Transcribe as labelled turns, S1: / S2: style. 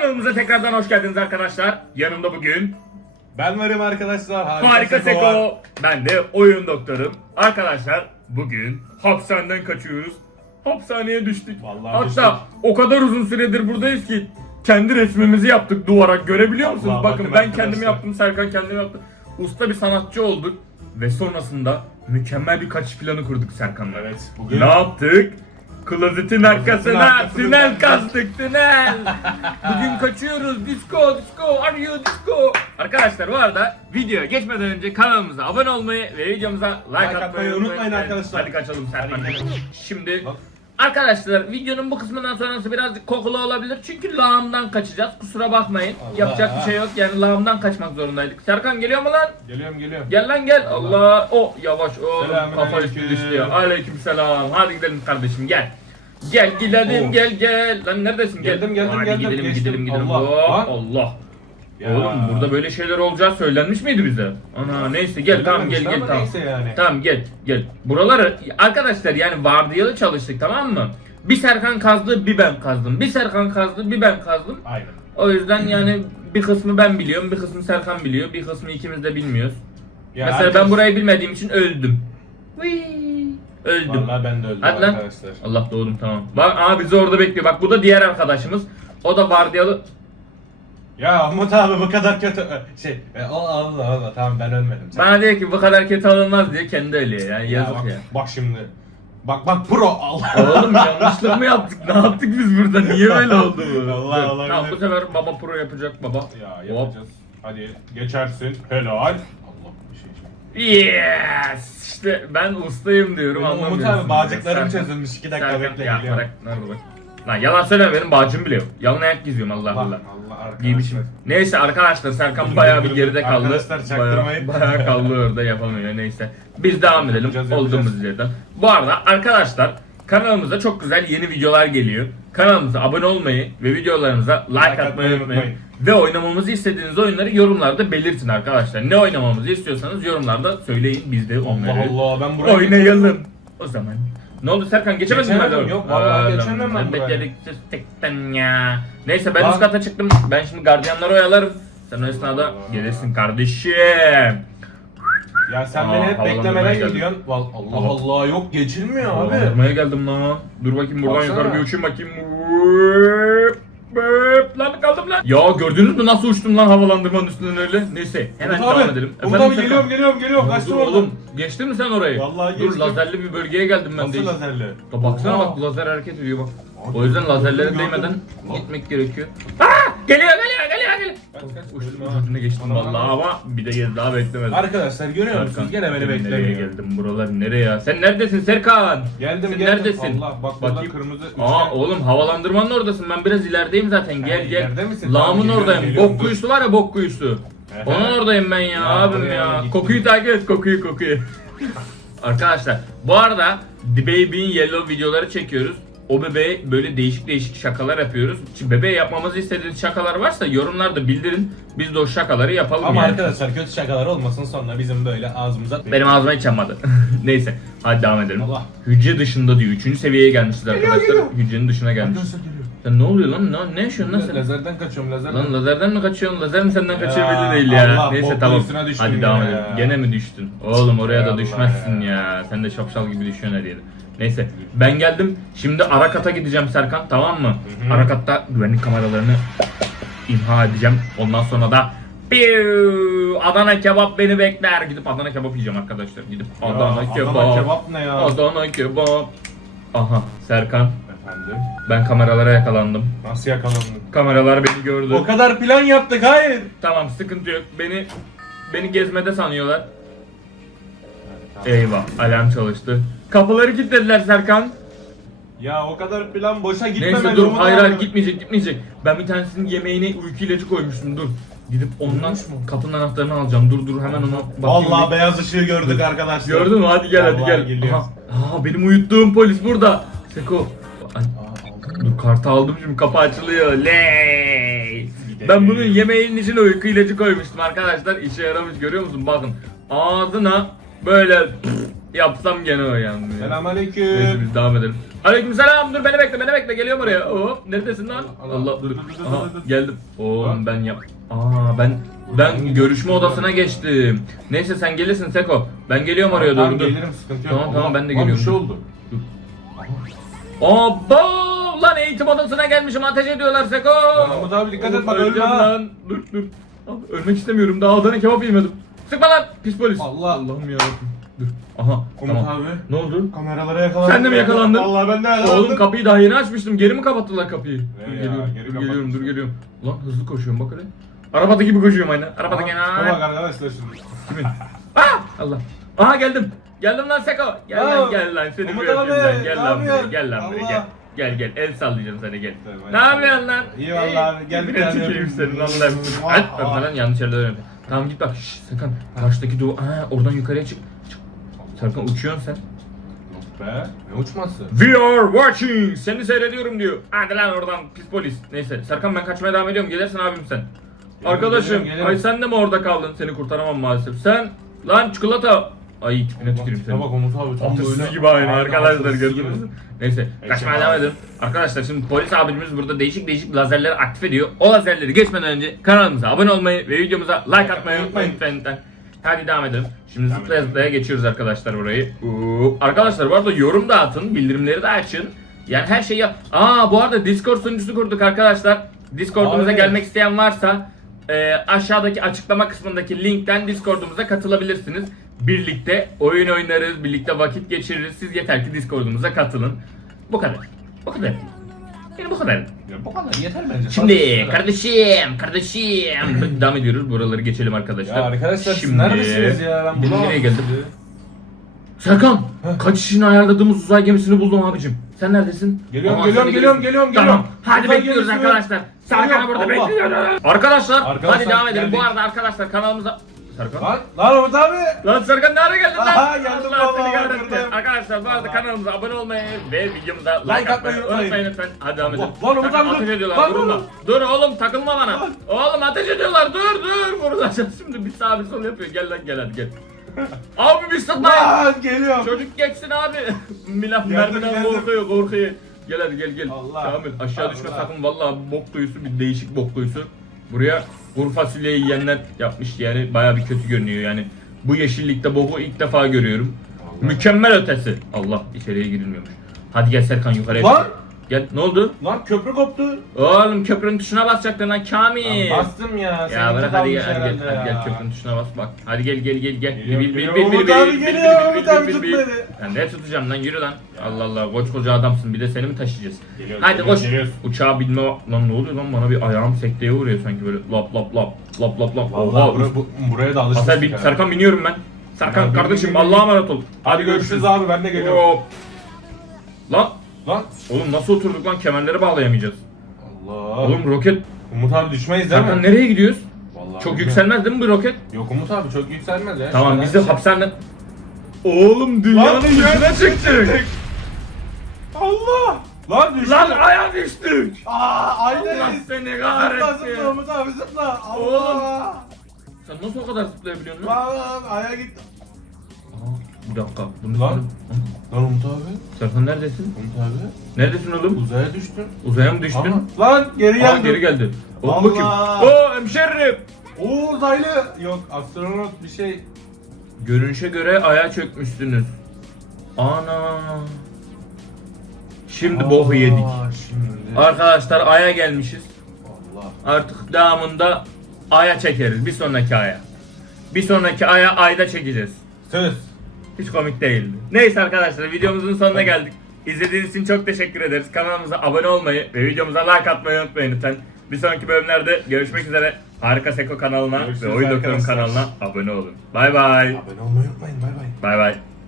S1: Kanalımıza tekrardan hoş geldiniz arkadaşlar. Yanımda bugün
S2: Ben varım arkadaşlar.
S1: Harika Seko. Ben de oyun doktorum. Arkadaşlar bugün hapishaneden kaçıyoruz. Hapishaneye düştük.
S2: Vallahi
S1: Hatta
S2: düştük.
S1: o kadar uzun süredir buradayız ki kendi resmimizi yaptık duvara. Görebiliyor musunuz?
S2: Vallahi
S1: Bakın
S2: bakın
S1: ben
S2: arkadaşlar.
S1: kendimi yaptım, Serkan kendimi yaptı. Usta bir sanatçı olduk ve sonrasında mükemmel bir kaçış planı kurduk Serkan'la.
S2: Evet, bugün-
S1: Ne yaptık? Klozetin arkasına
S2: arkasını
S1: tünel
S2: ben-
S1: kazdık, tünel. Bugün kaçıyoruz. Disco, disco, are you disco? Arkadaşlar bu arada videoya geçmeden önce kanalımıza abone olmayı ve videomuza like atmayı
S2: unutmayın arkadaşlar.
S1: Hadi kaçalım Serkan.
S2: Hadi gidelim.
S1: Şimdi
S2: Bak.
S1: arkadaşlar videonun bu kısmından sonrası birazcık kokulu olabilir. Çünkü lağımdan kaçacağız. Kusura bakmayın.
S2: Allah.
S1: Yapacak bir şey yok. Yani lağımdan kaçmak zorundaydık. Serkan geliyor mu lan?
S2: Geliyorum.
S1: Gel lan gel. Allah. O yavaş. O
S2: Selamünaleyküm.
S1: kafa üstü düştü ya. Aleykümselam. Hadi gidelim kardeşim gel. Gel gidelim
S2: Oo.
S1: gel. Lan neredesin? Gel.
S2: Geldim,
S1: Hadi
S2: geçtim.
S1: gidelim.
S2: Allah.
S1: Oh,
S2: Lan.
S1: Allah.
S2: Ya.
S1: Oğlum burada böyle şeyler olacağı söylenmiş miydi bize? Ana neyse gel tamam gel
S2: Söylememişler ama
S1: tamam.
S2: neyse yani.
S1: Tamam gel. Buraları arkadaşlar yani vardiyalı çalıştık tamam mı? Bir Serkan kazdı bir ben kazdım. Bir Serkan kazdı bir ben kazdım.
S2: Aynen.
S1: O yüzden yani bir kısmı ben biliyorum, bir kısmı Serkan biliyor, bir kısmı ikimiz de bilmiyoruz.
S2: Ya
S1: Mesela
S2: herkes-
S1: ben burayı bilmediğim için öldüm. Öldüm.
S2: Vallahi ben de öldüm
S1: Hadi lan.
S2: arkadaşlar.
S1: Allah doğdum tamam. Bak bizi orada bekliyor. Bak bu da diğer arkadaşımız. O da vardiyalı.
S2: Ya Umut abi bu kadar kötü Allah tamam ben ölmedim. Sen-
S1: Bana diyor ki bu kadar kötü olmaz diye kendi ölüyor yani yazık
S2: bak,
S1: ya.
S2: Bak şimdi. Bak pro Allah.
S1: Oğlum yanlışlık mı yaptık? Ne yaptık biz burada? Niye böyle oldu bu?
S2: Allah
S1: Dur,
S2: olabilir.
S1: tamam bu sefer baba pro yapacak baba.
S2: Ya yapacağız. Hadi geçersin. Helal. Allah bir şey.
S1: Yes! İşte ben ustayım diyorum
S2: Umut
S1: anlamıyorsun.
S2: abi bağcıklarım
S1: Serkan-
S2: çözülmüş. 2 dakika
S1: Serkan-
S2: bekle
S1: ya
S2: geliyorum.
S1: bırak, nerede bak. Lan yalan söyleme benim bağcım bile yok. Yalın ayak geziyorum Allah Allah.
S2: Allah
S1: Giymişim.
S2: arkadaşlar.
S1: Neyse arkadaşlar Serkan bayağı bir geride kaldı.
S2: Arkadaşlar çaktırmayın.
S1: Bayağı kaldı orada yapamıyor neyse. Biz devam edelim
S2: Yapacağız.
S1: olduğumuz yerden. Bu arada arkadaşlar kanalımıza çok güzel yeni videolar geliyor. Kanalımıza abone olmayı ve videolarımıza like atmayı unutmayın. Ve oynamamızı istediğiniz oyunları yorumlarda belirtin arkadaşlar. Ne oynamamızı istiyorsanız yorumlarda söyleyin biz de onları
S2: Allah Allah ben buraya
S1: oynayalım. O zaman. Ne oldu Serkan geçemedin mi?
S2: Geçemedim, yok vallahi geçemem ben buraya.
S1: Beceriksiz tekten ya. Neyse ben
S2: Bak.
S1: üst kata çıktım. Ben şimdi gardiyanları oyalarım. Sen o esnada
S2: Allah.
S1: gelirsin kardeşim.
S2: Ya sen
S1: Aa,
S2: beni hep
S1: havalandırmaya
S2: beklemeden
S1: geldim.
S2: gidiyorsun. Allah Allah yok geçilmiyor abi.
S1: Havalandırmaya geldim lan. Dur bakayım buradan
S2: Baksana.
S1: yukarı bir uçayım bakayım. Lan kaldım lan. Ya gördünüz mü nasıl uçtum lan havalandırmanın üstünden öyle? Neyse hemen
S2: Umut
S1: devam
S2: abi,
S1: edelim.
S2: Umut
S1: Efendim
S2: abi
S1: Serkan?
S2: geliyorum.
S1: Dur
S2: Kaçtım
S1: oğlum.
S2: oğlum.
S1: Geçtin mi sen orayı?
S2: Vallahi
S1: Dur
S2: geçtim.
S1: lazerli bir bölgeye geldim ben de.
S2: Nasıl lazerli?
S1: Da baksana
S2: Oha.
S1: bak bu lazer hareket ediyor bak.
S2: Abi,
S1: O yüzden lazerlere
S2: gördüm.
S1: değmeden
S2: Lan.
S1: gitmek gerekiyor. Geliyor.
S2: Kaç,
S1: Uçtum
S2: öldüm ha.
S1: ucuna geçtim
S2: Bana
S1: vallahi
S2: bak.
S1: ama bir de kez daha beklemedim.
S2: Arkadaşlar görüyor musunuz? Gene beni
S1: Nereye
S2: beklemiyor.
S1: geldim buralar nereye ya? Sen neredesin Serkan?
S2: Geldim
S1: Sen
S2: geldim.
S1: neredesin?
S2: Allah bak burada
S1: Bakayım.
S2: kırmızı üçgen.
S1: Aa oğlum havalandırmanın oradasın. Ben biraz ilerideyim zaten. Gel gel.
S2: ileride misin?
S1: Lağımın
S2: Tamam, geliyorum,
S1: oradayım.
S2: geliyorum,
S1: Bok
S2: dur.
S1: kuyusu var ya bok kuyusu.
S2: Ehe.
S1: Onun oradayım ben ya,
S2: Ya,
S1: abim
S2: buraya
S1: ya.
S2: gittim.
S1: Kokuyu takip et kokuyu. Arkadaşlar bu arada The Baby'in Yellow videoları çekiyoruz. O bebeğe böyle değişik şakalar yapıyoruz. Şimdi bebeğe yapmamızı istediğiniz şakalar varsa yorumlarda bildirin. Biz de o şakaları yapalım
S2: Ama
S1: yani.
S2: arkadaşlar kötü şakalar olmasın sonra bizim böyle ağzımıza...
S1: Benim ağzıma hiç yanmadı. Neyse hadi devam edelim.
S2: Allah.
S1: Hücre dışında diyor. 3. seviyeye gelmişiz arkadaşlar.
S2: geliyor.
S1: Hücrenin dışına gelmişiz.
S2: Arkadaşlar geliyor.
S1: Sen ne oluyor lan? Ne yaşıyorsun lan sen?
S2: Lazerden kaçıyorum lazerden.
S1: Lan lazerden mi kaçıyorsun? Lazer mi senden
S2: Ya,
S1: kaçıyor belli değil ya.
S2: Allah,
S1: Neyse
S2: bok
S1: tamam.
S2: kuyusuna düştüm
S1: Hadi devam
S2: yine
S1: edelim.
S2: ya.
S1: Gene mi düştün? Oğlum oraya da
S2: Allah
S1: düşmezsin
S2: ya.
S1: ya. Sen de şapşal gibi düşüyorsun her yere. Neyse ben geldim. Şimdi Arakat'a gideceğim Serkan tamam mı?
S2: Hı hı.
S1: Arakat'ta güvenlik kameralarını imha edeceğim. Ondan sonra da Adana kebap beni bekler. Gidip Adana kebap yiyeceğim arkadaşlar. Gidip
S2: Ya,
S1: Adana kebap.
S2: Adana kebap ne ya?
S1: Adana kebap. Aha Serkan
S2: Efendim?
S1: ben kameralara yakalandım.
S2: Nasıl yakalandın?
S1: Kameralar beni gördü.
S2: O kadar plan yaptık hayır.
S1: Tamam sıkıntı yok. Beni gezmede sanıyorlar. Eyvah alarm çalıştı. Kapıları kilitlediler Serkan.
S2: Ya o kadar plan boşa gitmemeli.
S1: Neyse dur
S2: Umut
S1: hayır
S2: abi.
S1: gitmeyecek. Ben bir tanesinin yemeğine uyku ilacı koymuştum dur. Gidip ondan
S2: Uyumuş mu?
S1: kapının anahtarını alacağım. Dur hemen ona bakayım.
S2: Vallahi
S1: bir.
S2: beyaz ışığı gördük arkadaşlar.
S1: Gördün mü? Hadi gel hadi
S2: Vallahi
S1: gel.
S2: geliyor.
S1: Aha benim uyuttuğum polis burada. Seko. Ay, dur kartı aldım şimdi kapı açılıyor. Ley. Ben bunun yemeğinin içine uyku ilacı koymuştum arkadaşlar. İşe yaramış görüyor musun? Bakın ağzına böyle yapsam gene o yani. Neyse
S2: Selamünaleyküm.
S1: biz devam edelim. Aleykümselam, dur beni bekle geliyorum oraya. Hop, neredesin lan?
S2: Allah,
S1: Allah,
S2: dur,
S1: dur.
S2: dur, dur,
S1: Aha,
S2: dur, dur.
S1: geldim. Oğlum ben yap. Ben görüşme odasına geçtim. Neyse sen gelirsin Seko. Ben geliyorum oraya
S2: Tamam,
S1: doğru. Dur.
S2: gelirim, sıkıntı yok.
S1: Tamam, ben de
S2: Lan
S1: geliyorum.
S2: bir şey oldu.
S1: Abo! Lan eğitim odasına gelmişim, ateş ediyorlar Seko.
S2: Lan Umut abi dikkat et, bak
S1: Öleceğim
S2: ölme ha.
S1: lan. Dur. Abi, ölmek istemiyorum, daha Adana kebap yemedim. Sıkma lan pis polis.
S2: Allah.
S1: Allah'ım yarabbim. Dur. Aha
S2: Umut
S1: tamam.
S2: abi.
S1: Ne oldu?
S2: Kameralara yakalandım.
S1: Sen de mi yakalandın?
S2: Vallahi ben de yakalandım.
S1: Oğlum kapıyı daha yeni açmıştım. Geri mi kapattılar kapıyı?
S2: Ne ya,
S1: Geliyorum.
S2: geri
S1: Dur geliyorum.
S2: kapatmışlar.
S1: Lan hızlı koşuyorum bak öyle. Arabada gibi koşuyorum aynen. Arabada gene.
S2: Bak arkadaşlar şimdi.
S1: Kimin? Allah. Aha geldim. Geldim lan Seko. Gel
S2: Aa,
S1: lan gel lan. Seni
S2: Umut
S1: bir öpeyim
S2: abi,
S1: lan. Gel
S2: ne
S1: lan buraya.
S2: yapıyorsun?
S1: Gel lan buraya.
S2: Allah.
S1: Gel. El sallayacağım seni gel.
S2: Tamam,
S1: Ne yapıyorsun lan?
S2: İyi vallahi abi, gel bir
S1: Tipine
S2: tane
S1: tüküreyim
S2: öpeyim.
S1: senin Allah'ım.
S2: Vah,
S1: Hadi
S2: vah.
S1: öpme lan, yanlış yerlere öpme. Tamam git bak. Şşş Serkan. Karşıdaki duvar. Oradan yukarıya çık. Serkan uçuyorsun sen.
S2: Yok be. Ne uçması?
S1: We are watching. Seni seyrediyorum diyor. Hadi lan oradan pis polis. Neyse Serkan ben kaçmaya devam ediyorum. Gelirsin abim sen. Arkadaşım
S2: gelirim.
S1: ay sen de mi orada kaldın? Seni kurtaramam maalesef. Sen lan çikolata. Ay tipine tüküreyim seni.
S2: Bak Umut abi tam
S1: Atasözü
S2: böyle.
S1: gibi aynı
S2: Aynen,
S1: arkadaşlar
S2: atasözü
S1: gördünüz
S2: gibi.
S1: mü? Neyse kaçmaya devam edelim. Arkadaşlar şimdi polis abimiz burada değişik lazerleri aktif ediyor. O lazerleri geçmeden önce kanalımıza abone olmayı ve videomuza like atmayı unutmayın lütfen. Hadi devam edelim. Şimdi zıplaya geçiyoruz arkadaşlar burayı. Arkadaşlar bu arada yorum da atın, bildirimleri de açın. Yani her şeyi yap. Bu arada Discord sunucusu kurduk arkadaşlar. Discord'umuza
S2: Evet.
S1: gelmek isteyen varsa aşağıdaki açıklama kısmındaki linkten Discord'umuza katılabilirsiniz. Birlikte oyun oynarız, birlikte vakit geçiririz. Siz yeter ki Discord'umuza katılın. Bu kadar. Bu kadar. Yani bu kadar.
S2: Ya bu kadar yeter bence.
S1: Şimdi kardeşim devam ediyoruz. Buraları geçelim arkadaşlar.
S2: Ya arkadaşlar siz neredesiniz ya? Ben
S1: Biz
S2: bulamam
S1: nereye geldim?
S2: sizi.
S1: Serkan, kaçışını ayarladığımız uzay gemisini buldum abicim. Sen neredesin?
S2: Geliyorum,
S1: Aman,
S2: geliyorum,
S1: seni
S2: geliyorum,
S1: geliyorum.
S2: geliyorum.
S1: Tamam. Hadi
S2: Uzay
S1: bekliyoruz
S2: gemisi.
S1: arkadaşlar. Serkan'ı burada
S2: Allah.
S1: bekliyoruz. Arkadaşlar,
S2: Arkadaşlar,
S1: hadi devam edelim.
S2: geldik.
S1: Bu arada arkadaşlar kanalımıza... Serkan?
S2: Lan Umut abi.
S1: Lan Serkan nereye geldin lan?
S2: Aha, geldim
S1: Allah seni
S2: vallahi,
S1: kahretsin.
S2: gördüm.
S1: Arkadaşlar bu arada
S2: Allah.
S1: kanalımıza abone olmayı ve videomuza
S2: Like
S1: like atmayı
S2: atmayı
S1: unutmayın lütfen. Hadi devam edelim.
S2: Lan Umut
S1: Serkan,
S2: abi,
S1: ateş
S2: dur.
S1: ediyorlar,
S2: Lan,
S1: durma.
S2: dur.
S1: Dur oğlum, takılma bana.
S2: Lan.
S1: Oğlum ateş ediyorlar, dur. Vurulacağız şimdi, bir sağ bir sol yapıyor. Gel lan hadi gel. Abi bir sıkmayın.
S2: Lan geliyorum.
S1: Çocuk geçsin abi. Milaf
S2: Geldim,
S1: mermiden
S2: geldim.
S1: korkuyor. Gel hadi gel.
S2: Allah.
S1: Kamil aşağı düşme
S2: Allah.
S1: sakın, vallahi bok duyusu, bir değişik bok duyusu. Buraya kuru fasulye yiyenler yapmış yani, baya bir kötü görünüyor yani. Bu yeşillikte boku ilk defa görüyorum.
S2: Allah.
S1: Mükemmel ötesi. Allah, içeriye girilmiyormuş. Hadi gel Serkan yukarıya
S2: Lan.
S1: çık. Gel, ne oldu?
S2: Lan köprü koptu.
S1: Oğlum köprünün tuşuna basacaktın lan Kamil.
S2: Lan bastım ya.
S1: Ya
S2: seninki
S1: bırak hadi
S2: kalmış
S1: gel, hadi
S2: herhalde
S1: gel
S2: ya.
S1: köprünün tuşuna bas bak. Hadi gel.
S2: Geliyorum, Umut abi geliyor, Umut abi tut beni.
S1: Ben ne tutacağım lan, yürü lan. Allah Allah, koca adamsın, bir de seni mi taşıyacağız?
S2: Geliyoruz,
S1: Hadi
S2: geliyoruz,
S1: koş.
S2: geliyoruz.
S1: Uçağa binme lan, ne oluyor lan, bana bir ayağım sekteye vuruyor sanki böyle lap.
S2: Vallahi
S1: Oha.
S2: buraya da alışmıştık.
S1: Asel,
S2: ha.
S1: Serkan biniyorum ben. Serkan
S2: Ya,
S1: kardeşim,
S2: bin.
S1: Allah'a emanet ol.
S2: Hadi görüşürüz abi, ben de geliyorum.
S1: Hop. Lan
S2: Lan.
S1: oğlum nasıl oturduk lan, kemerleri bağlayamayacağız.
S2: Allah.
S1: Oğlum roket.
S2: Umut abi düşmeyiz değil
S1: Serkan
S2: mi?
S1: nereye gidiyoruz?
S2: Vallahi
S1: Çok
S2: bilmiyorum.
S1: yükselmez değil mi bu roket?
S2: Yok Umut abi çok yükselmez ya.
S1: Tamam,
S2: Şöyle
S1: biz de
S2: şey-
S1: hapishaneden... Oğlum dünyanın
S2: Lan,
S1: dışına
S2: ya,
S1: çıktık.
S2: Allah. Lan düştü.
S1: Lan aya düştük.
S2: Allah
S1: Allah seni
S2: Zıpla
S1: kahretsin.
S2: Umut abi zıpla. Allah.
S1: Sen nasıl o kadar zıplayabiliyorsun lan?
S2: Lan aya gitti.
S1: Bir dakika. Bunu
S2: Lan. Lan Umut abi.
S1: Serkan neredesin?
S2: Umut abi.
S1: Neredesin oğlum?
S2: Uzaya düştün.
S1: Uzaya mı düştün?
S2: Ama. Lan geri
S1: Aa,
S2: geldim.
S1: geri geldi. Oğlum
S2: Allah.
S1: bu kim? Oo hemşerim.
S2: Oo uzaylı. Yok astronot bir şey.
S1: Görünüşe göre aya çökmüşsünüz. Ana. Şimdi boku yedik.
S2: Şimdi.
S1: Arkadaşlar aya gelmişiz.
S2: Allah.
S1: Artık devamında aya çekeriz. Bir sonraki aya. Bir sonraki aya ayda çekeceğiz.
S2: Söz.
S1: Hiç komik değildi. Neyse arkadaşlar, videomuzun sonuna geldik. İzlediğiniz için çok teşekkür ederiz. Kanalımıza abone olmayı ve videomuza like atmayı unutmayın lütfen. Bir sonraki bölümlerde görüşmek üzere. Harika Seko kanalına
S2: Görüşürüz
S1: ve Oyun Doktorum
S2: arkadaşlar.
S1: kanalına abone olun. Bay bay.
S2: Abone olmayı unutmayın. Bay bay.
S1: Bay bay.